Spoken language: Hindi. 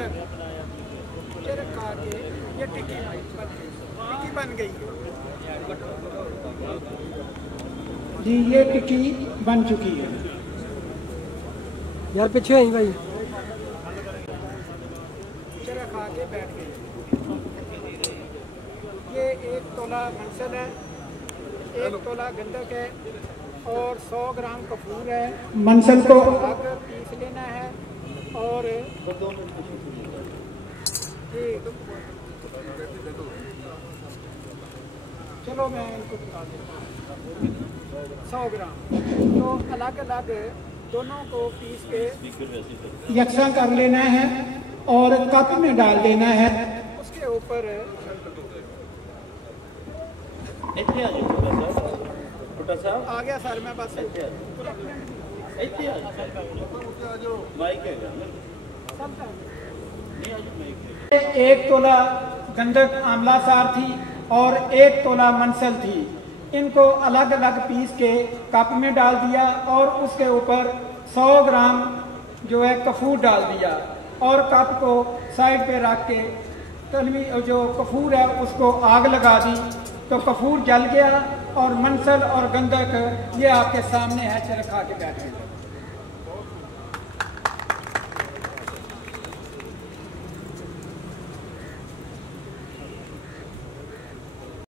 गंधक खा के ये टिक्की बन गई है जी। ये टिक्की बन चुकी है यार, पीछे आई भाई। चरा खा के बैठ गई। ये 1 तोला मंसल है, 1 तोला गंधक है और 100 ग्राम कपूर है। मंसल को अलग पीस लेना है और चलो मैं इनको बता देता हूँ। 100 ग्राम तो अलग अलग दोनों को पीस के यकसा कर लेना है और कप में डाल देना है। उसके ऊपर आ गया सर, मैं बस 1 तोला गंधक आंवला सार थी और 1 तोला मंसल थी। इनको अलग अलग पीस के कप में डाल दिया और उसके ऊपर 100 ग्राम जो है कपूर डाल दिया और कप को साइड पे रख के तलवी जो कपूर है उसको आग लगा दी तो कपूर जल गया और मंसल और गंधक ये आपके सामने है। चरखा के बैठे